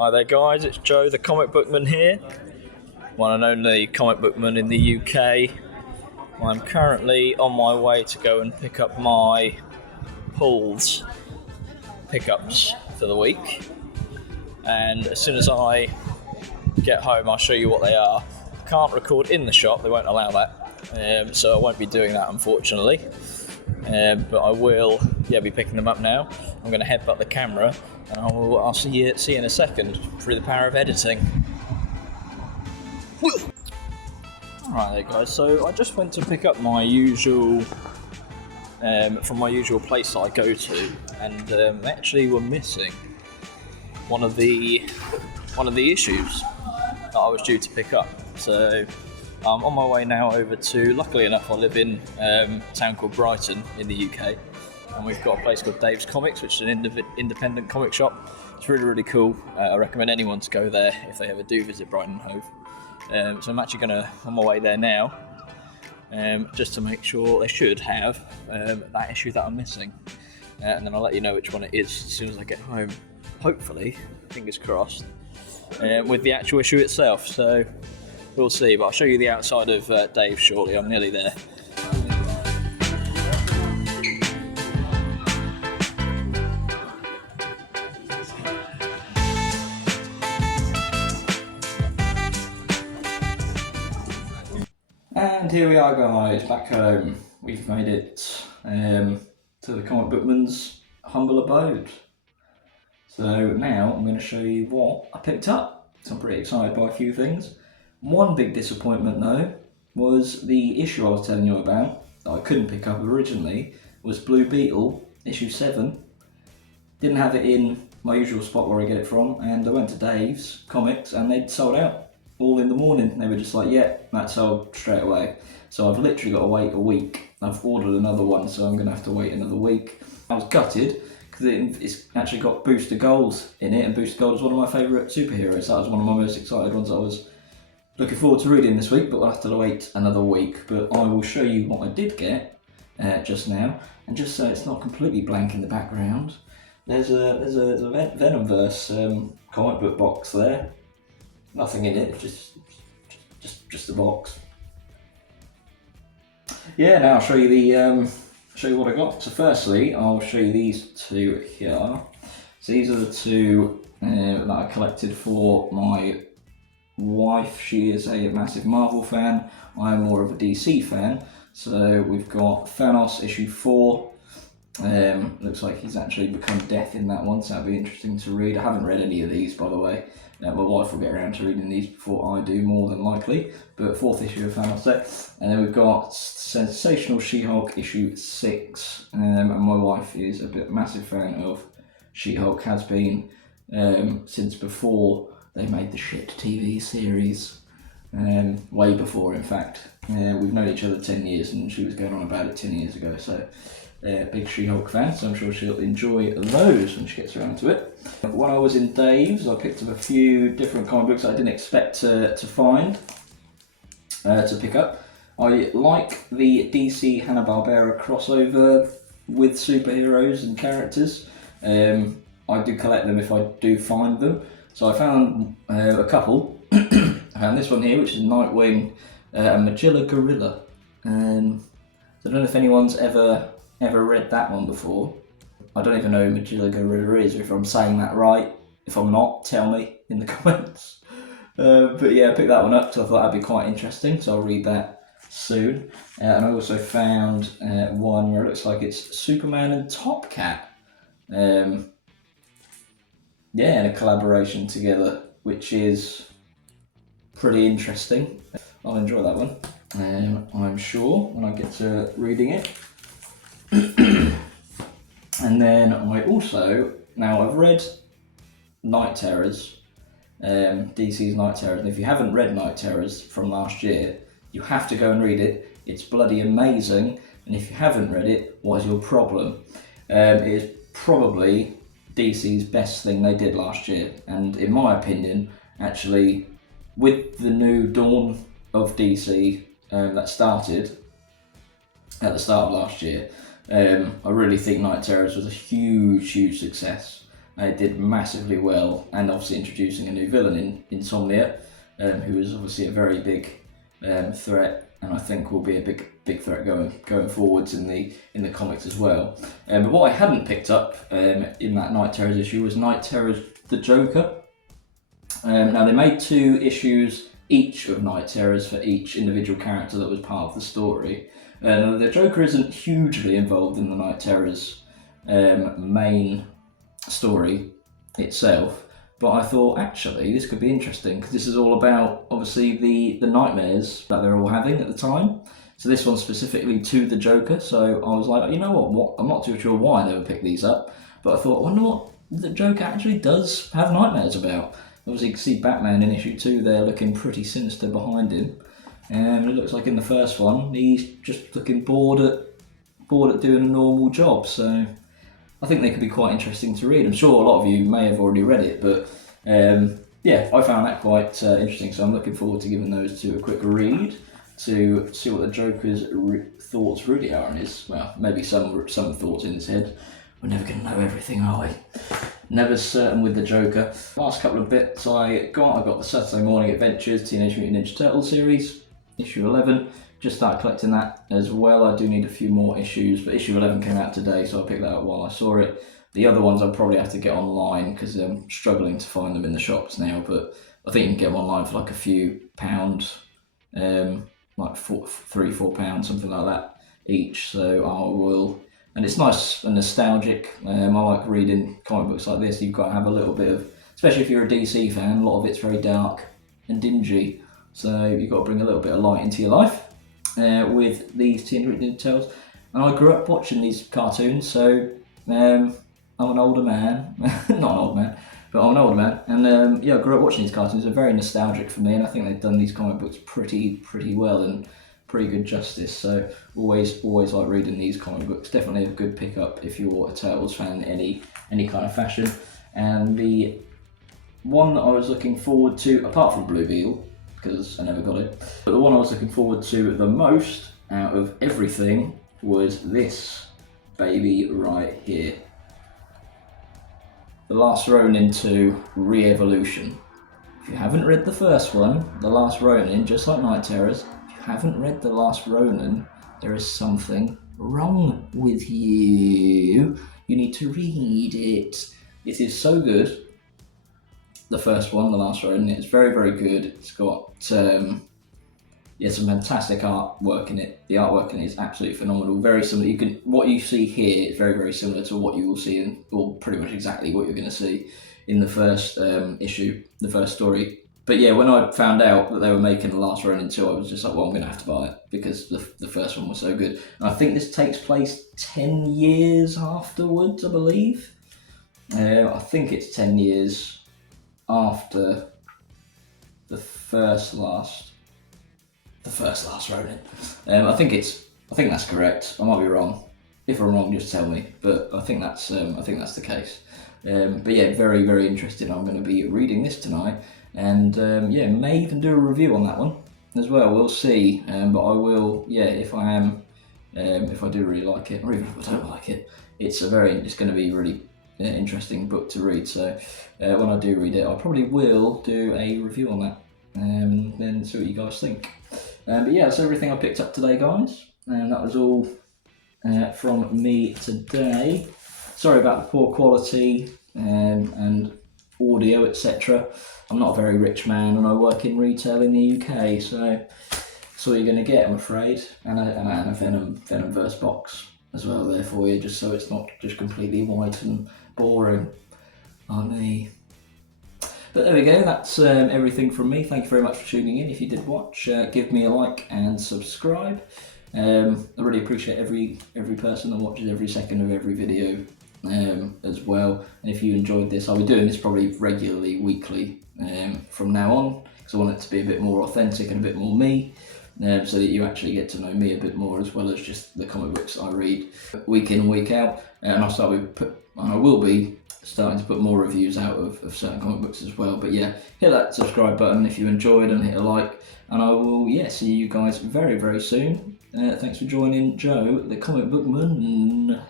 Hi there guys, it's Joe the comic bookman here, one and only comic bookman in the UK. I'm currently on my way to go and pick up my Paul's pickups for the week, and as soon as I get home I'll show you what they are. Can't record in the shop, they won't allow that, so I won't be doing that unfortunately, but I will be picking them up now. I'm going to headbutt the camera and I'll see you in a second through the power of editing. Alright there guys, so I just went to pick up my usual from my usual place that I go to, and they actually were missing one of the issues that I was due to pick up. So I'm on my way now over to, luckily enough I live in a town called Brighton in the UK, and we've got a place called Dave's Comics, which is an independent comic shop. It's really cool. I recommend anyone to go there if they ever do visit Brighton and Hove. So I'm actually on my way there now, just to make sure they should have that issue that I'm missing, and then I'll let you know which one it is as soon as I get home. Hopefully, fingers crossed, with the actual issue itself. So we'll see, but I'll show you the outside of Dave shortly. I'm nearly there. And here we are guys, back home. We've made it to the comic bookman's humble abode. So now I'm going to show you what I picked up. So I'm pretty excited by a few things. One big disappointment though was the issue I was telling you about that I couldn't pick up originally, was Blue Beetle issue 7. Didn't have it in my usual spot where I get it from, and I went to Dave's Comics and they'd sold out all in the morning. They were just like, yeah, that sold straight away. So I've literally got to wait a week. I've ordered another one, so I'm going to have to wait another week. I was gutted because it's actually got Booster Gold in it, and Booster Gold is one of my favourite superheroes. That was one of my most excited ones I was looking forward to reading this week, but I'll have to wait another week. But I will show you what I did get just now, and just so it's not completely blank in the background, there's a Venomverse comic book box there. Nothing in it, just a box. Yeah, now I'll show you what I got. So firstly, I'll show you these two here. So these are the two that I collected for my wife. She is a massive Marvel fan. I'm more of a DC fan. So we've got Thanos issue 4. Looks like he's actually become death in that one, so that'll be interesting to read. I haven't read any of these, by the way. My wife will get around to reading these before I do, more than likely. But 4th issue of Thanos there. And then we've got Sensational She-Hulk issue 6. And my wife is a massive fan of She-Hulk, has been since before they made the shit TV series. Way before, in fact. We've known each other 10 years, and she was going on about it 10 years ago. So big She-Hulk fan, so I'm sure she'll enjoy those when she gets around to it. When I was in Dave's, I picked up a few different comic books that I didn't expect to find, to pick up. I like the DC Hanna-Barbera crossover with superheroes and characters. I do collect them if I do find them. So I found a couple. I found this one here, which is Nightwing and Magilla Gorilla. So I don't know if anyone's ever read that one before. I don't even know who Magilla Gorilla is, or if I'm saying that right. If I'm not, tell me in the comments. But yeah, I picked that one up, so I thought that'd be quite interesting, so I'll read that soon. And I also found one where it looks like it's Superman and Top Cat. In a collaboration together, which is pretty interesting. I'll enjoy that one, I'm sure, when I get to reading it. And then I also, now I've read Night Terrors, DC's Night Terrors, and if you haven't read Night Terrors from last year, you have to go and read it. It's bloody amazing, and if you haven't read it, what is your problem? It is probably DC's best thing they did last year, and in my opinion, actually, with the new dawn of DC that started at the start of last year, I really think Night Terrors was a huge success, It did massively well, and obviously introducing a new villain in Insomnia, who is obviously a very big threat, and I think will be a big threat going forwards in the comics as well. But what I hadn't picked up in that Night Terrors issue was Night Terrors the Joker. Now they made 2 issues each of Night Terrors for each individual character that was part of the story. The Joker isn't hugely involved in the Night Terrors main story itself, but I thought actually this could be interesting because this is all about obviously the nightmares that they're all having at the time. So this one's specifically to the Joker, so I was like, you know what, I'm not too sure why they would pick these up, but I thought, I wonder what the Joker actually does have nightmares about. Obviously you can see Batman in issue 2 there looking pretty sinister behind him, and it looks like in the first one he's just looking bored at doing a normal job, so I think they could be quite interesting to read. I'm sure a lot of you may have already read it, but yeah, I found that quite interesting, so I'm looking forward to giving those 2 a quick read to see what the Joker's thoughts really are in his, well, maybe some thoughts in his head. We're never going to know everything, are we? Never certain with the Joker. Last couple of bits I got the Saturday Morning Adventures Teenage Mutant Ninja Turtles series, issue 11. Just started collecting that as well. I do need a few more issues, but issue 11 came out today, so I picked that up while I saw it. The other ones I'll probably have to get online because I'm struggling to find them in the shops now, but I think you can get them online for like a few pounds, like £3-4, something like that each. So I will, and it's nice and nostalgic. I like reading comic books like this. You've got to have a little bit of, especially if you're a DC fan, a lot of it's very dark and dingy, so you've got to bring a little bit of light into your life. With these Teenage Mutant Ninja Turtles, and I grew up watching these cartoons, so I'm an older man, not an old man, but I'm an older man, and yeah, I grew up watching these cartoons. They're very nostalgic for me, and I think they've done these comic books pretty well and pretty good justice. So always like reading these comic books. Definitely a good pickup if you're a Turtles fan in any kind of fashion. And the one that I was looking forward to, apart from Blue Beetle, because I never got it, but the one I was looking forward to the most out of everything was this baby right here. The Last Ronin 2 Re-Evolution. If you haven't read the first one, The Last Ronin, just like Night Terrors, if you haven't read The Last Ronin, there is something wrong with you. You need to read it. It is so good. The first one, The Last Ronin, it's very good. It's got some fantastic artwork in it. The artwork in it is absolutely phenomenal. Very similar. What you see here is very similar to what you will see in, or pretty much exactly what you're going to see in the first issue, the first story. But yeah, when I found out that they were making The Last Ronin 2, I was just like, well, I'm going to have to buy it because the first one was so good. And I think this takes place 10 years afterwards, I believe. I think it's 10 years after the first last Ronin. I think that's correct. I might be wrong. If I'm wrong, just tell me. But I think that's the case. But yeah, very interested. I'm going to be reading this tonight, and yeah, may even do a review on that one as well. We'll see. But I will. Yeah, if I do really like it, or even if I don't like it, it's going to be really interesting book to read. So when I do read it, I probably will do a review on that, and then see what you guys think. But yeah, that's everything I picked up today, guys, and that was all from me today. Sorry about the poor quality and audio, etc. I'm not a very rich man, and I work in retail in the UK, so that's all you're going to get, I'm afraid. And a Venomverse box as well there for you, just so it's not just completely white and boring on me. But there we go, that's everything from me. Thank you very much for tuning in. If you did watch, give me a like and subscribe. I really appreciate every person that watches every second of every video as well. And if you enjoyed this, I'll be doing this probably regularly, weekly from now on, because I want it to be a bit more authentic and a bit more me, so that you actually get to know me a bit more, as well as just the comic books I read week in and week out. And I will be starting to put more reviews out of certain comic books as well. But yeah, hit that subscribe button if you enjoyed, and hit a like, and I will see you guys very soon. Thanks for joining Joe, the Comic Book Man.